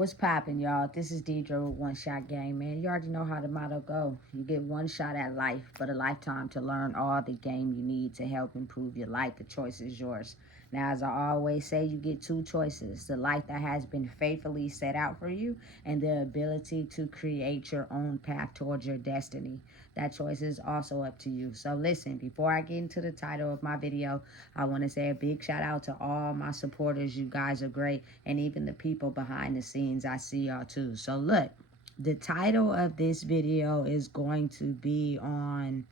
What's poppin', y'all? This is Deidre with One Shot Game, man. You already know how the motto go. You get one shot at life, but a lifetime to learn all the game you need to help improve your life. The choice is yours. Now, as I always say, you get two choices. The life that has been faithfully set out for you and the ability to create your own path towards your destiny. That choice is also up to you. So listen, before I get into the title of my video, I want to say a big shout out to all my supporters. You guys are great. And even the people behind the scenes, I see y'all too. So look, the title of this video is going to be on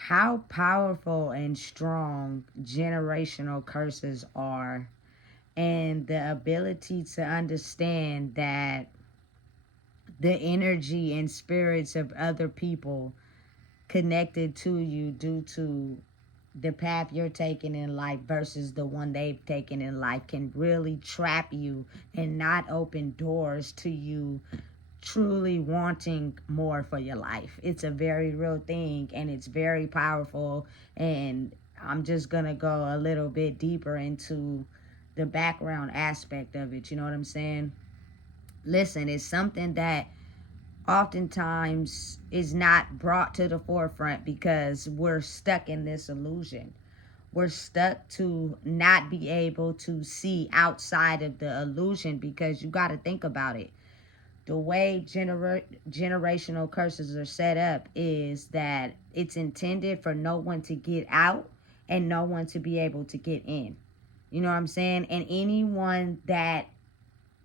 how powerful and strong generational curses are, and the ability to understand that the energy and spirits of other people connected to you due to the path you're taking in life versus the one they've taken in life can really trap you and not open doors to you truly wanting more for your life. It's a very real thing and it's very powerful, and I'm just gonna go a little bit deeper into the background aspect of it. You know what I'm saying? Listen, it's something that oftentimes is not brought to the forefront because we're stuck in this illusion. We're stuck to not be able to see outside of the illusion, because you got to think about it. The way generational curses are set up is that it's intended for no one to get out and no one to be able to get in. You know what I'm saying? And anyone that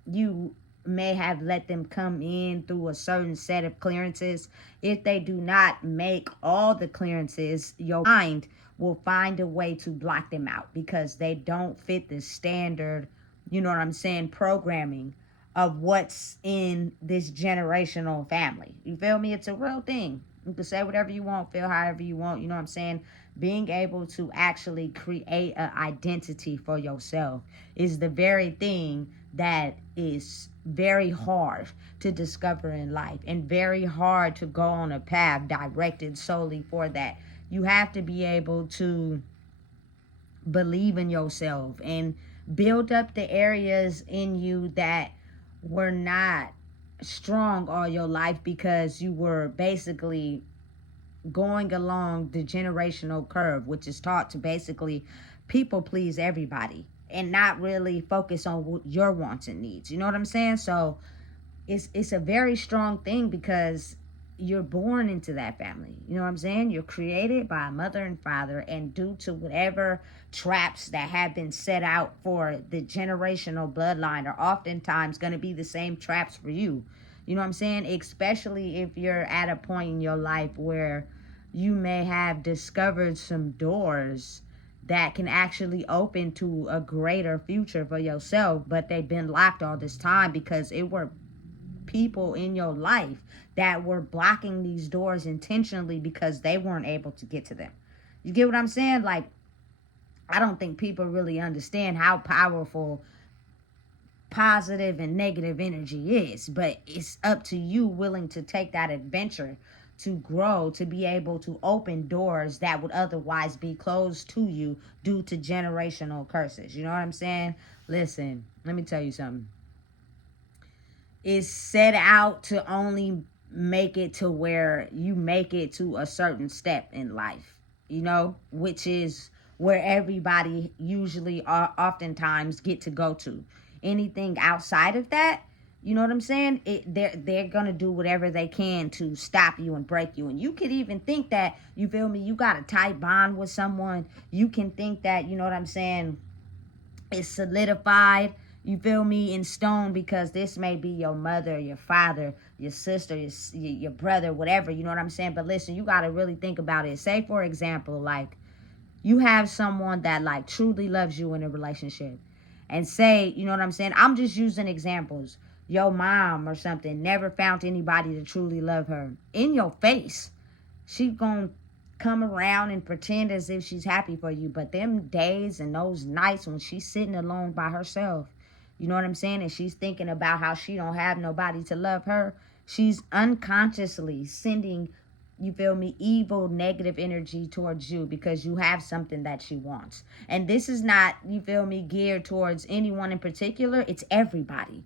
you may have let them come in through a certain set of clearances, if they do not make all the clearances, your mind will find a way to block them out because they don't fit the standard, you know what I'm saying, programming of what's in this generational family. You feel me? It's a real thing. You can say whatever you want, feel however you want, you know what I'm saying? Being able to actually create an identity for yourself is the very thing that is very hard to discover in life and very hard to go on a path directed solely for that. You have to be able to believe in yourself and build up the areas in you that were not strong all your life because you were basically going along the generational curve, which is taught to basically people please everybody and not really focus on your wants and needs. You know what I'm saying? So it's a very strong thing because you're born into that family. You know what I'm saying? You're created by a mother and father, and due to whatever traps that have been set out for the generational bloodline are oftentimes going to be the same traps for you. You know what I'm saying? Especially if you're at a point in your life where you may have discovered some doors that can actually open to a greater future for yourself, but they've been locked all this time because it were people in your life that were blocking these doors intentionally because they weren't able to get to them. You get what I'm saying? Like, I don't think people really understand how powerful positive and negative energy is, but it's up to you willing to take that adventure to grow, to be able to open doors that would otherwise be closed to you due to generational curses. You know what I'm saying? Listen, let me tell you something. It's set out to only make it to where you make it to a certain step in life, you know, which is where everybody usually oftentimes get to go to. Anything outside of that, you know what I'm saying? They're going to do whatever they can to stop you and break you. And you could even think that, you feel me, you got a tight bond with someone. You can think that, you know what I'm saying, it's solidified, you feel me, in stone, because this may be your mother, your father, your sister, your brother, whatever, you know what I'm saying? But listen, you got to really think about it. Say, for example, like, you have someone that, like, truly loves you in a relationship. And say, you know what I'm saying? I'm just using examples. Your mom or something never found anybody to truly love her. In your face, she gonna come around and pretend as if she's happy for you. But them days and those nights when she's sitting alone by herself, you know what I'm saying? And she's thinking about how she don't have nobody to love her. She's unconsciously sending, you feel me, evil, negative energy towards you because you have something that she wants. And this is not, you feel me, geared towards anyone in particular. It's everybody.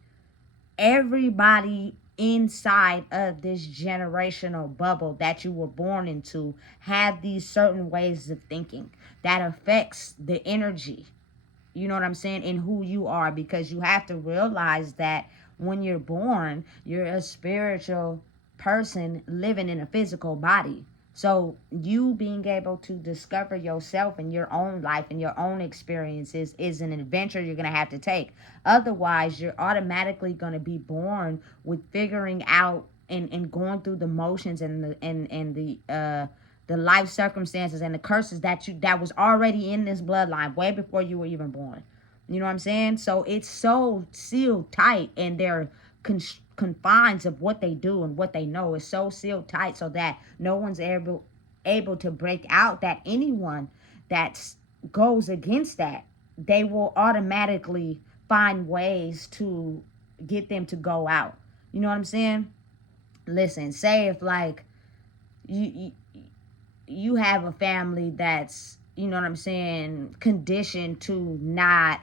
Everybody inside of this generational bubble that you were born into have these certain ways of thinking that affects the energy, you know what I'm saying, and who you are, because you have to realize that when you're born, you're a spiritual person living in a physical body. So you being able to discover yourself and your own life and your own experiences is an adventure you're going to have to take. Otherwise, you're automatically going to be born with figuring out and going through the motions and the life circumstances and the curses that was already in this bloodline way before you were even born. You know what I'm saying? So it's so sealed tight, and their confines of what they do and what they know is so sealed tight, so that no one's able to break out. That anyone that goes against that, they will automatically find ways to get them to go out. You know what I'm saying? Listen, say if like you you have a family that's, you know what I'm saying, conditioned to not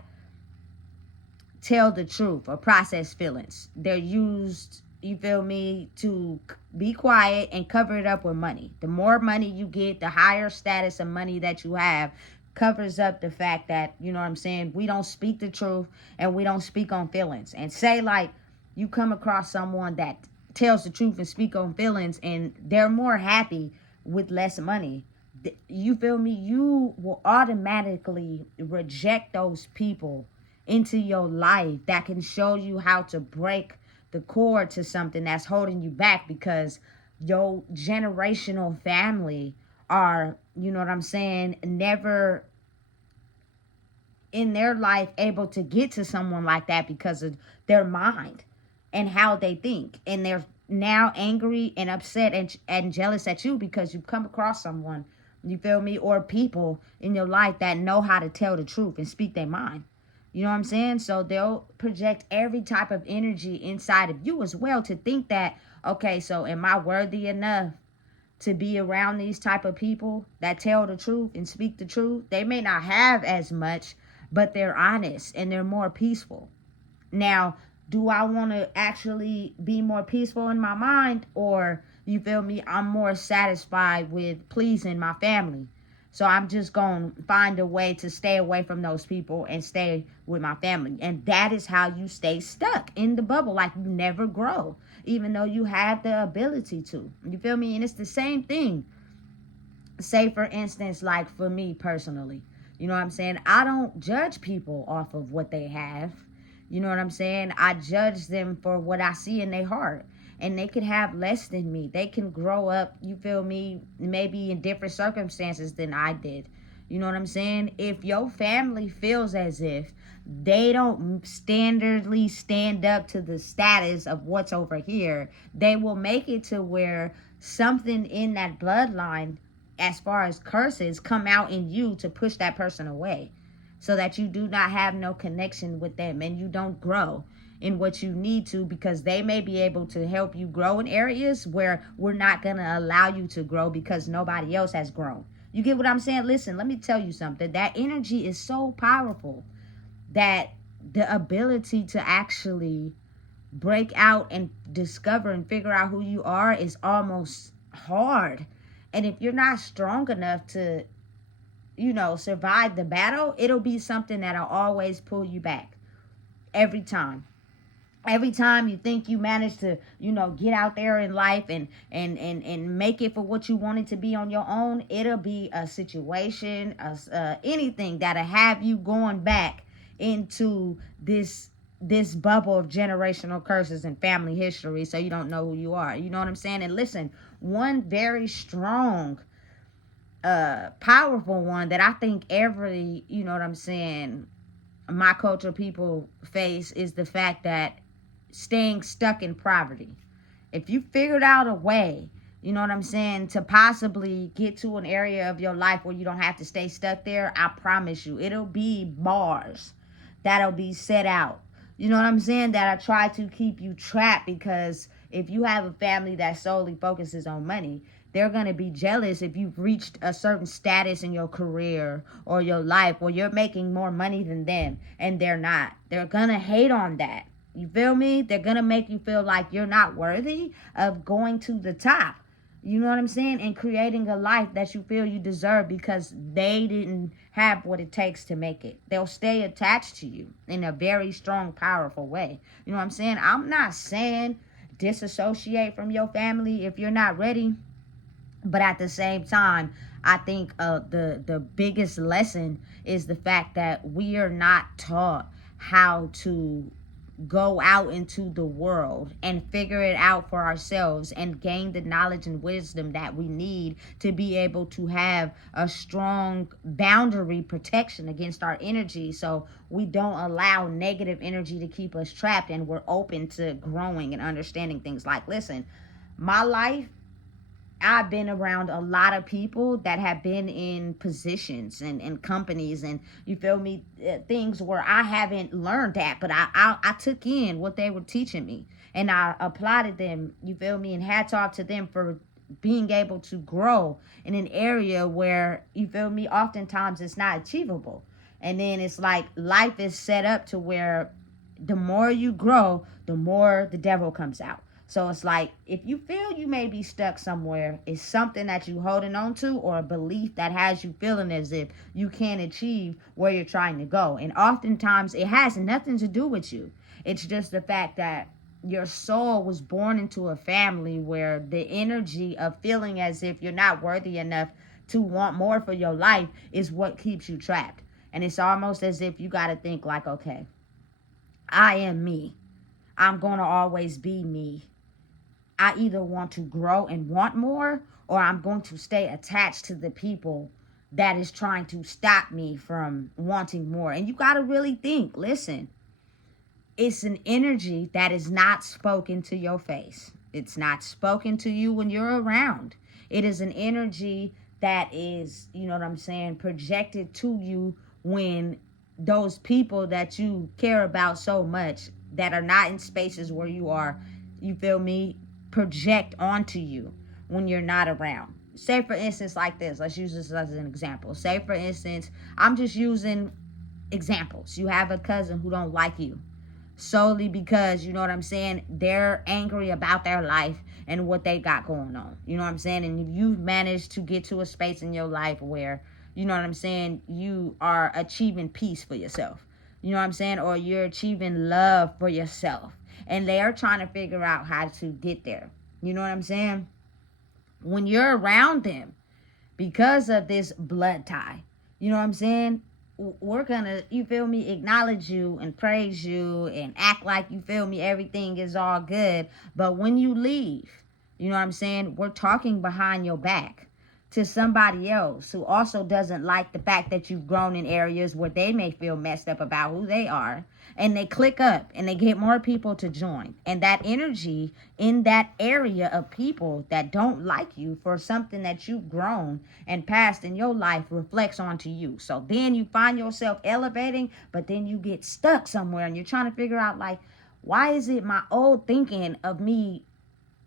tell the truth or process feelings. They're used, you feel me, to be quiet and cover it up with money. The more money you get, the higher status of money that you have covers up the fact that, you know what I'm saying, we don't speak the truth and we don't speak on feelings. And say like you come across someone that tells the truth and speak on feelings and they're more happy with less money. You feel me? You will automatically reject those people into your life that can show you how to break the cord to something that's holding you back, because your generational family are, you know what I'm saying, never in their life able to get to someone like that because of their mind and how they think. And they're now angry and upset and jealous at you because you've come across someone, you feel me, or people in your life that know how to tell the truth and speak their mind. You know what I'm saying? So they'll project every type of energy inside of you as well to think that, okay, so am I worthy enough to be around these type of people that tell the truth and speak the truth? They may not have as much, but they're honest and they're more peaceful. Now, do I want to actually be more peaceful in my mind, or, you feel me, I'm more satisfied with pleasing my family? So I'm just going to find a way to stay away from those people and stay with my family. And that is how you stay stuck in the bubble. Like you never grow, even though you have the ability to. You feel me? And it's the same thing. Say, for instance, like for me personally, you know what I'm saying? I don't judge people off of what they have. You know what I'm saying? I judge them for what I see in their heart. And they can have less than me. They can grow up, you feel me, maybe in different circumstances than I did. You know what I'm saying? If your family feels as if they don't standardly stand up to the status of what's over here, they will make it to where something in that bloodline, as far as curses, come out in you to push that person away, so that you do not have no connection with them and you don't grow in what you need to, because they may be able to help you grow in areas where we're not going to allow you to grow because nobody else has grown. You get what I'm saying? Listen, let me tell you something. That energy is so powerful that the ability to actually break out and discover and figure out who you are is almost hard. And if you're not strong enough to, you know, survive the battle, it'll be something that'll always pull you back every time. Every time you think you manage to, you know, get out there in life and make it for what you wanted to be on your own, it'll be a situation, anything that'll have you going back into this bubble of generational curses and family history, so you don't know who you are. You know what I'm saying? And listen, one very strong, powerful one that I think every, you know what I'm saying, my culture people face is the fact that staying stuck in poverty. If you figured out a way, you know what I'm saying, to possibly get to an area of your life where you don't have to stay stuck there, I promise you, it'll be bars that'll be set out. You know what I'm saying? That'll try to keep you trapped, because if you have a family that solely focuses on money, they're going to be jealous if you've reached a certain status in your career or your life where you're making more money than them and they're not. They're going to hate on that. You feel me? They're going to make you feel like you're not worthy of going to the top. You know what I'm saying? And creating a life that you feel you deserve because they didn't have what it takes to make it. They'll stay attached to you in a very strong, powerful way. You know what I'm saying? I'm not saying disassociate from your family if you're not ready. But at the same time, I think the biggest lesson is the fact that we are not taught how to go out into the world and figure it out for ourselves and gain the knowledge and wisdom that we need to be able to have a strong boundary protection against our energy, so we don't allow negative energy to keep us trapped, and we're open to growing and understanding things. Like, listen, my life, I've been around a lot of people that have been in positions and companies, and you feel me, things where I haven't learned that, but I took in what they were teaching me and I applauded them, you feel me, and hats off to them for being able to grow in an area where, you feel me, oftentimes it's not achievable. And then it's like life is set up to where the more you grow, the more the devil comes out. So it's like, if you feel you may be stuck somewhere, it's something that you holding on to, or a belief that has you feeling as if you can't achieve where you're trying to go. And oftentimes it has nothing to do with you. It's just the fact that your soul was born into a family where the energy of feeling as if you're not worthy enough to want more for your life is what keeps you trapped. And it's almost as if you got to think like, okay, I am me. I'm going to always be me. I either want to grow and want more, or I'm going to stay attached to the people that is trying to stop me from wanting more. And you got to really think, listen, it's an energy that is not spoken to your face. It's not spoken to you when you're around. It is an energy that is, you know what I'm saying, projected to you when those people that you care about so much that are not in spaces where you are, you feel me, project onto you when you're not around. Say for instance, like this, let's use this as an example. Say for instance, I'm just using examples. You have a cousin who don't like you solely because, you know what I'm saying, they're angry about their life and what they got going on. You know what I'm saying? And if you've managed to get to a space in your life where, you know what I'm saying, you are achieving peace for yourself, you know what I'm saying, or you're achieving love for yourself, and they are trying to figure out how to get there, you know what I'm saying, when you're around them, because of this blood tie, you know what I'm saying, we're gonna, you feel me, acknowledge you and praise you and act like, you feel me, everything is all good. But when you leave, you know what I'm saying, we're talking behind your back to somebody else who also doesn't like the fact that you've grown in areas where they may feel messed up about who they are, and they click up and they get more people to join, and that energy in that area of people that don't like you for something that you've grown and passed in your life reflects onto you. So then you find yourself elevating, but then you get stuck somewhere and you're trying to figure out, like, why is it my old thinking of me,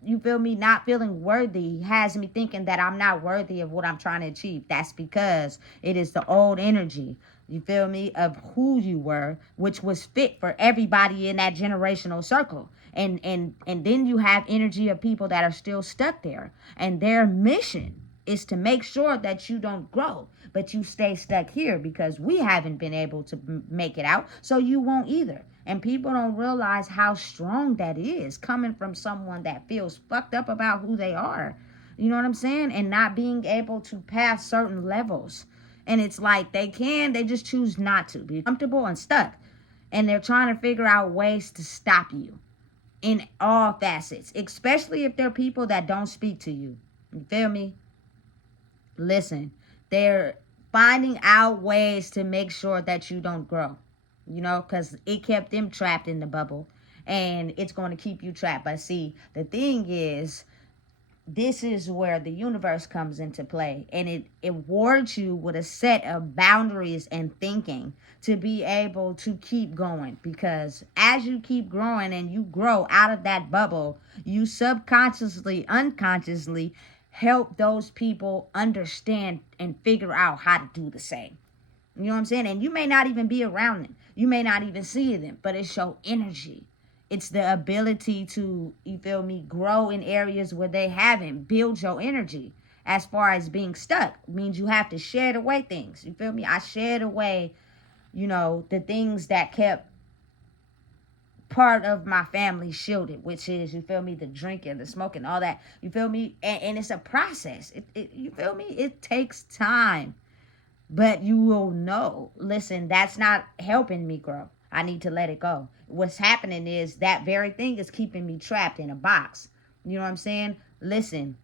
you feel me, not feeling worthy has me thinking that I'm not worthy of what I'm trying to achieve? That's because it is the old energy, you feel me, of who you were, which was fit for everybody in that generational circle. And then you have energy of people that are still stuck there, and their mission is to make sure that you don't grow, but you stay stuck here because we haven't been able to make it out, so you won't either. And people don't realize how strong that is coming from someone that feels fucked up about who they are. You know what I'm saying? And not being able to pass certain levels. And it's like they just choose not to be comfortable and stuck. And they're trying to figure out ways to stop you in all facets, especially if they're people that don't speak to you. You feel me? Listen, they're finding out ways to make sure that you don't grow, you know, because it kept them trapped in the bubble, and it's going to keep you trapped. But see, the thing is, this is where the universe comes into play, and it awards you with a set of boundaries and thinking to be able to keep going, because as you keep growing and you grow out of that bubble, you subconsciously, unconsciously help those people understand and figure out how to do the same. You know what I'm saying? And you may not even be around them, you may not even see them, but it's your energy. It's the ability to, you feel me, grow in areas where they haven't. Build your energy. As far as being stuck means you have to shed away things. You feel me? I shed away, the things that kept part of my family shielded, which is, you feel me, the drinking, the smoking, all that. You feel me? And it's a process. You feel me? It takes time. But you will know, listen, that's not helping me grow. I need to let it go. What's happening is that very thing is keeping me trapped in a box. You know what I'm saying? Listen,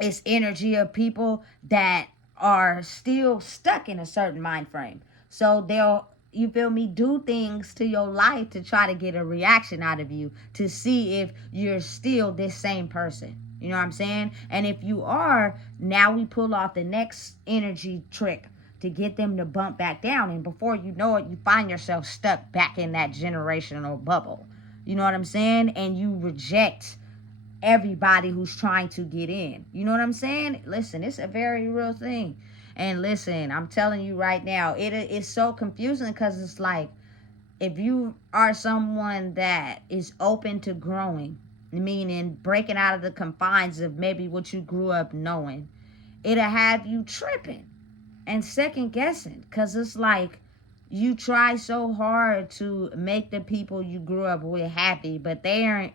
it's energy of people that are still stuck in a certain mind frame. So they'll, you feel me, do things to your life to try to get a reaction out of you, to see if you're still this same person. You know what I'm saying? And if you are, now we pull off the next energy trick to get them to bump back down. And before you know it, you find yourself stuck back in that generational bubble. You know what I'm saying? And you reject everybody who's trying to get in. You know what I'm saying? Listen, it's a very real thing. And listen, I'm telling you right now, it is so confusing because it's like, if you are someone that is open to growing, meaning breaking out of the confines of maybe what you grew up knowing, it'll have you tripping and second guessing, because it's like you try so hard to make the people you grew up with happy, but they're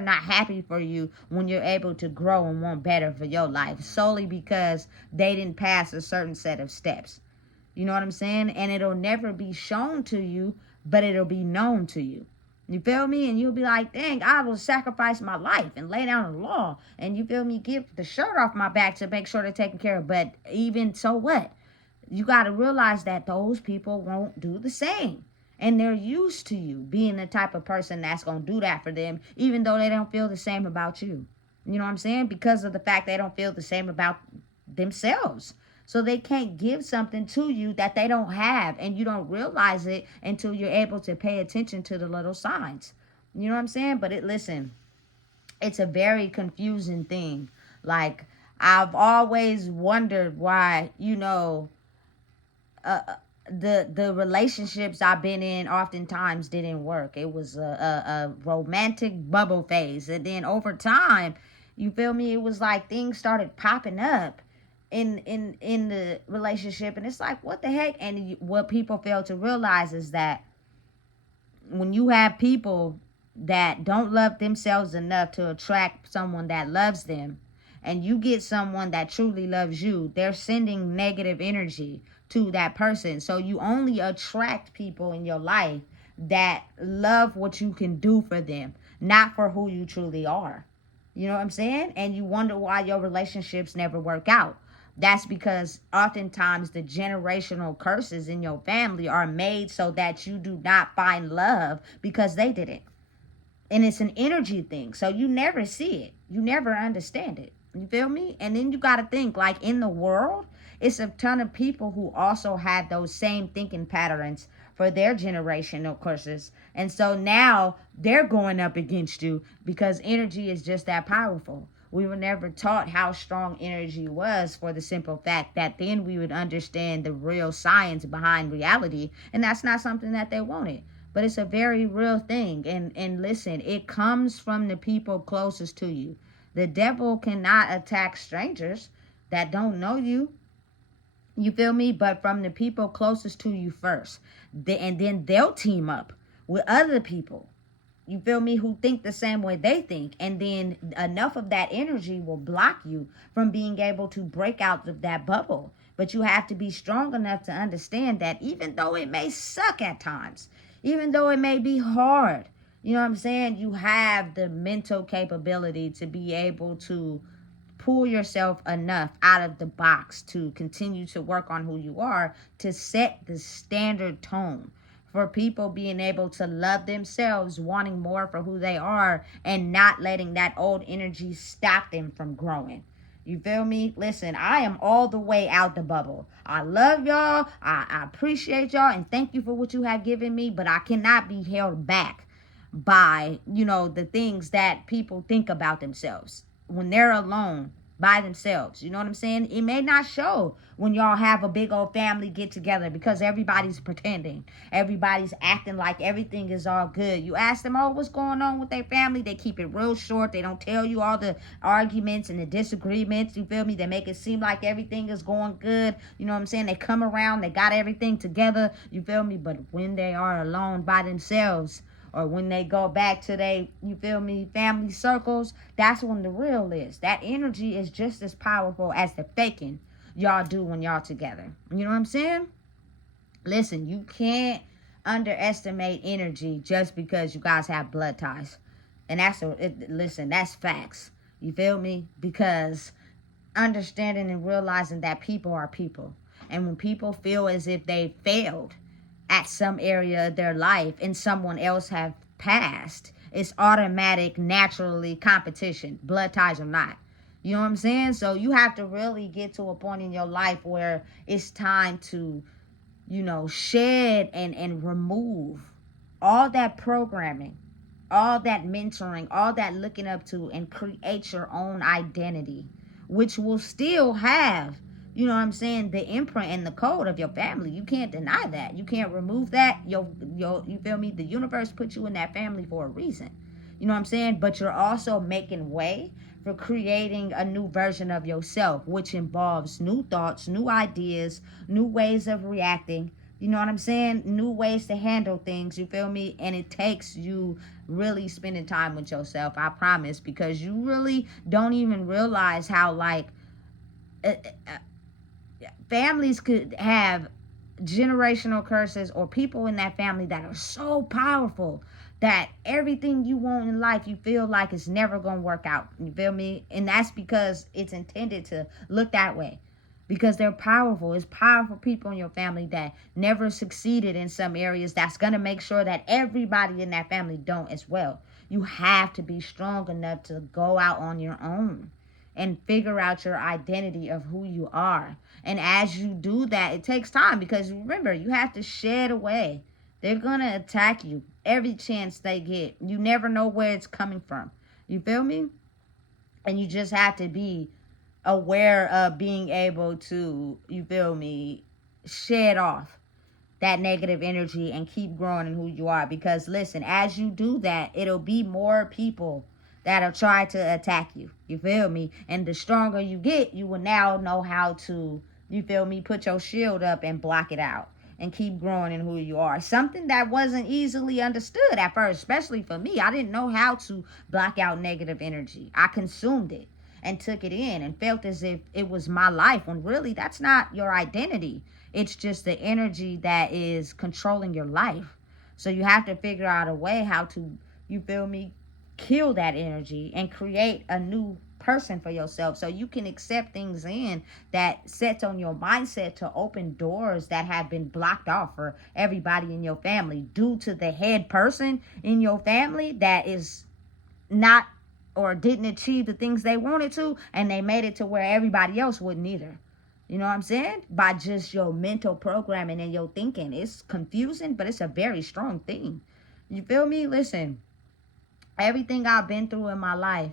not happy for you when you're able to grow and want better for your life, solely because they didn't pass a certain set of steps. You know what I'm saying? And it'll never be shown to you, but it'll be known to you. You feel me? And you'll be like, dang, I will sacrifice my life and lay down the law. And you feel me? Give the shirt off my back to make sure they're taken care of. But even so what? You got to realize that those people won't do the same. And they're used to you being the type of person that's going to do that for them, even though they don't feel the same about you. You know what I'm saying? Because of the fact they don't feel the same about themselves. So they can't give something to you that they don't have, and you don't realize it until you're able to pay attention to the little signs. You know what I'm saying? But listen, it's a very confusing thing. Like, I've always wondered why, the relationships I've been in oftentimes didn't work. It was a romantic bubble phase, and then over time, you feel me, it was like things started popping up in the relationship, and it's like, what the heck? And what people fail to realize is that when you have people that don't love themselves enough to attract someone that loves them, and you get someone that truly loves you, they're sending negative energy to that person. So you only attract people in your life that love what you can do for them, not for who you truly are. You know what I'm saying? And you wonder why your relationships never work out. That's because oftentimes the generational curses in your family are made so that you do not find love because they didn't. And it's an energy thing. So you never see it. You never understand it. You feel me? And then you got to think, like, in the world, it's a ton of people who also had those same thinking patterns for their generational curses. And so now they're going up against you because energy is just that powerful. We were never taught how strong energy was, for the simple fact that then we would understand the real science behind reality. And that's not something that they wanted. But it's a very real thing. And listen, it comes from the people closest to you. The devil cannot attack strangers that don't know you. You feel me? But from the people closest to you first. And then they'll team up with other people, you feel me, who think the same way they think. And then enough of that energy will block you from being able to break out of that bubble. But you have to be strong enough to understand that even though it may suck at times, even though it may be hard, you know what I'm saying, you have the mental capability to be able to pull yourself enough out of the box to continue to work on who you are, to set the standard tone for people being able to love themselves, wanting more for who they are, and not letting that old energy stop them from growing. You feel me? Listen, I am all the way out the bubble. I love y'all. I appreciate y'all, and thank you for what you have given me, but I cannot be held back by, the things that people think about themselves when they're alone. by themselves. You know what I'm saying? It may not show when y'all have a big old family get together because everybody's pretending. Everybody's acting like everything is all good. You ask them, oh, what's going on with their family? They keep it real short. They don't tell you all the arguments and the disagreements. You feel me? They make it seem like everything is going good. You know what I'm saying? They come around. They got everything together. You feel me? But when they are alone by themselves, or when they go back to their, you feel me, family circles, that's when the real is. That energy is just as powerful as the faking y'all do when y'all together. You know what I'm saying? Listen, you can't underestimate energy just because you guys have blood ties. And listen, that's facts. You feel me? Because understanding and realizing that people are people. And when people feel as if they failed at some area of their life and someone else have passed, it's automatic, naturally competition, blood ties or not. You know what I'm saying? So you have to really get to a point in your life where it's time to, shed and remove all that programming, all that mentoring, all that looking up to, and create your own identity, which will still have, you know what I'm saying, the imprint and the code of your family. You can't deny that. You can't remove that. You feel me? The universe put you in that family for a reason. You know what I'm saying? But you're also making way for creating a new version of yourself, which involves new thoughts, new ideas, new ways of reacting. You know what I'm saying? New ways to handle things, you feel me? And it takes you really spending time with yourself, I promise, because you really don't even realize how, like, families could have generational curses or people in that family that are so powerful that everything you want in life you feel like it's never gonna work out. You feel me? And that's because it's intended to look that way, because they're powerful. It's powerful people in your family that never succeeded in some areas, that's gonna make sure that everybody in that family don't as well. You have to be strong enough to go out on your own and figure out your identity of who you are. And as you do that, it takes time, because remember, you have to shed away. They're going to attack you every chance they get. You never know where it's coming from. You feel me? And you just have to be aware of being able to, you feel me, shed off that negative energy and keep growing in who you are. Because listen, as you do that, it'll be more people that'll try to attack you. You feel me? And the stronger you get, you will now know how to, you feel me, put your shield up and block it out and keep growing in who you are. Something that wasn't easily understood at first, especially for me. I didn't know how to block out negative energy. I consumed it and took it in and felt as if it was my life, when really that's not your identity. It's just the energy that is controlling your life. So you have to figure out a way how to, you feel me, kill that energy and create a new person for yourself, so you can accept things in that sets on your mindset to open doors that have been blocked off for everybody in your family due to the head person in your family that is not, or didn't achieve the things they wanted to, and they made it to where everybody else wouldn't either. You know what I'm saying? By just your mental programming and your thinking. It's confusing, but it's a very strong thing. You feel me? Listen, everything I've been through in my life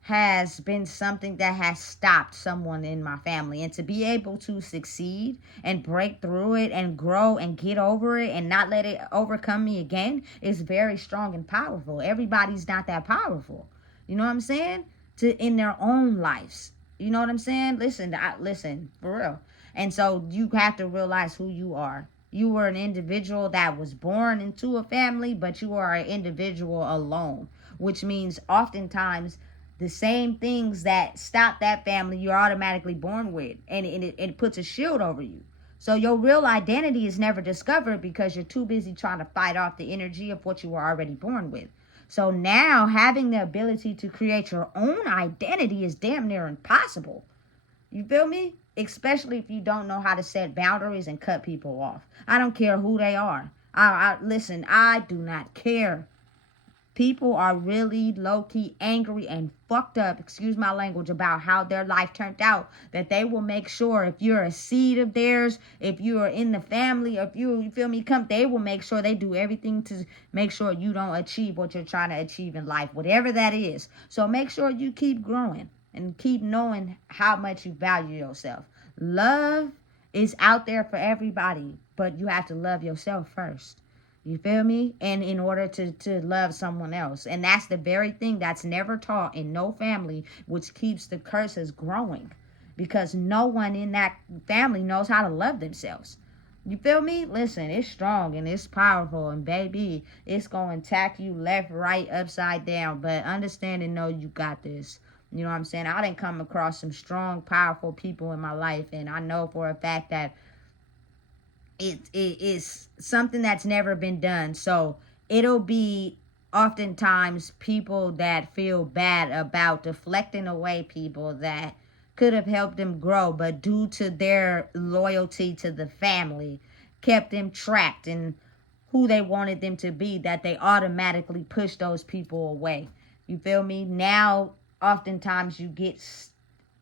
has been something that has stopped someone in my family. And to be able to succeed and break through it and grow and get over it and not let it overcome me again is very strong and powerful. Everybody's not that powerful. You know what I'm saying? In their own lives. You know what I'm saying? Listen, for real. And so you have to realize who you are. You were an individual that was born into a family, but you are an individual alone, which means oftentimes the same things that stop that family you're automatically born with, and it puts a shield over you. So your real identity is never discovered because you're too busy trying to fight off the energy of what you were already born with. So now having the ability to create your own identity is damn near impossible. You feel me? Especially if you don't know how to set boundaries and cut people off. I don't care who they are. Listen, I do not care. People are really low-key angry and fucked up, excuse my language, about how their life turned out, that they will make sure if you're a seed of theirs, if you are in the family, if you feel me, they will make sure they do everything to make sure you don't achieve what you're trying to achieve in life, whatever that is. So make sure you keep growing and keep knowing how much you value yourself. Love is out there for everybody, but you have to love yourself first. You feel me? And in order to love someone else. And that's the very thing that's never taught in no family, which keeps the curses growing. Because no one in that family knows how to love themselves. You feel me? Listen, it's strong and it's powerful. And baby, it's going to attack you left, right, upside down. But understand and know you got this. You know what I'm saying? I didn't come across some strong, powerful people in my life. And I know for a fact that it is something that's never been done. So it'll be oftentimes people that feel bad about deflecting away people that could have helped them grow, but due to their loyalty to the family, kept them trapped in who they wanted them to be, that they automatically push those people away. You feel me? Now, oftentimes you get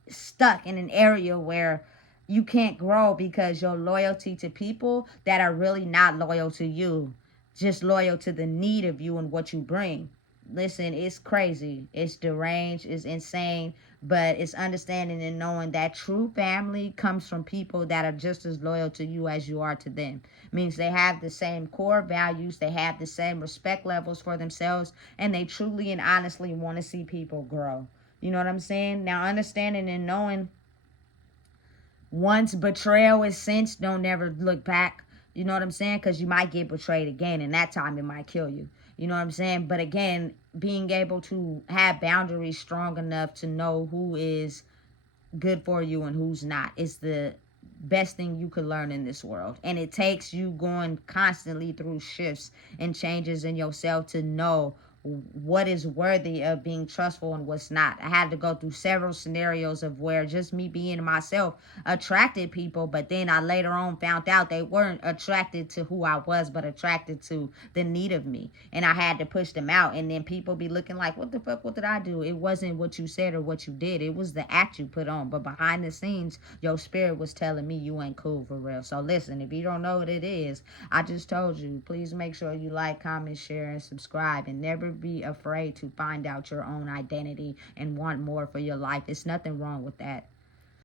stuck in an area where you can't grow because your loyalty to people that are really not loyal to you, just loyal to the need of you and what you bring. Listen, it's crazy, it's deranged, it's insane, but it's understanding and knowing that true family comes from people that are just as loyal to you as you are to them. Means they have the same core values, they have the same respect levels for themselves, and they truly and honestly want to see people grow. You know what I'm saying? Now, understanding and knowing once betrayal is cinched, don't never look back. You know what I'm saying? Because you might get betrayed again, and that time it might kill you. You know what I'm saying? But again, being able to have boundaries strong enough to know who is good for you and who's not is the best thing you could learn in this world. And it takes you going constantly through shifts and changes in yourself to know what is worthy of being trustful and what's not. I had to go through several scenarios of where just me being myself attracted people, but then I later on found out they weren't attracted to who I was, but attracted to the need of me. And I had to push them out. And then people be looking like, what the fuck, what did I do? It wasn't what you said or what you did. It was the act you put on. But behind the scenes, your spirit was telling me you ain't cool for real. So listen, if you don't know what it is, I just told you, please make sure you like, comment, share, and subscribe. And never be afraid to find out your own identity and want more for your life. There's nothing wrong with that.